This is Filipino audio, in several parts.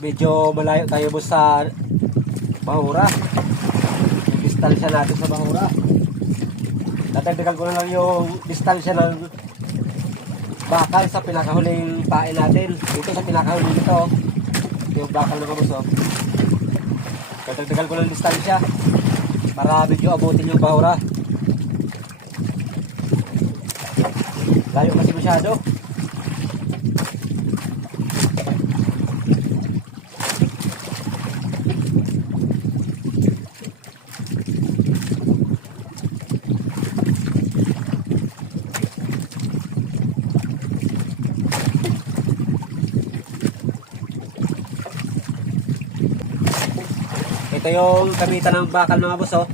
medyo malayo tayo boss sa Bahura. Distansya natin sa Bahura. Tatagdagan ko na lang yung distansya ng bakal sa pinakahuling pain natin. Dito sa pinakahuling ito. Yung bakal na boss oh. Tatagdagan ko ng distansya para medyo abutin yung Bahura. Layo kasi masyado. Ito yung kamitan ng bakal mga boss oh.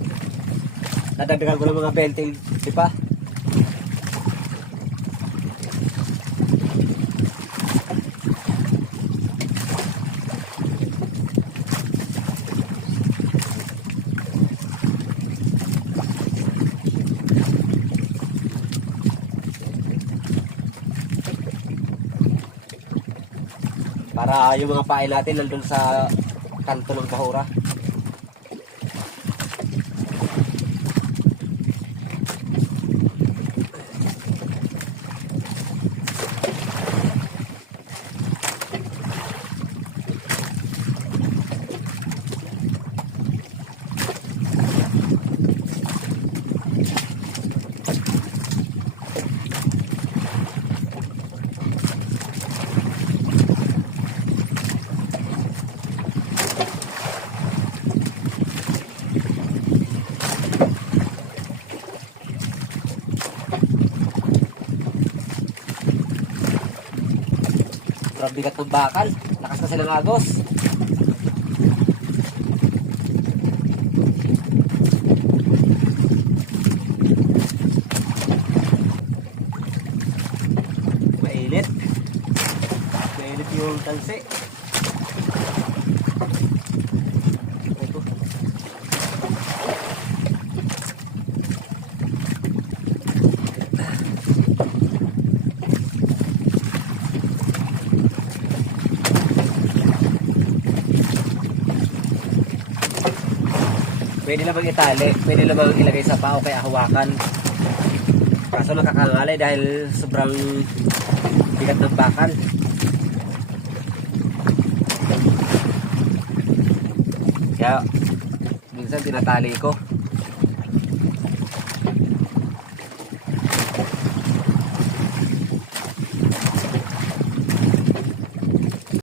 Nadagdagan ko ng mga ventil, di ba? Para yung mga pain natin nandun sa kanto ng bahura. Sobrang bigat ng bakal. Lakas kasi ng agos. Mainit. Mainit yung talsi. Pwede namang itali, pwede namang ilagay sa pao kaya hawakan. Kaso nakakangalay dahil sobrang bigat ng bakal. Kaya minsan tinatali ko.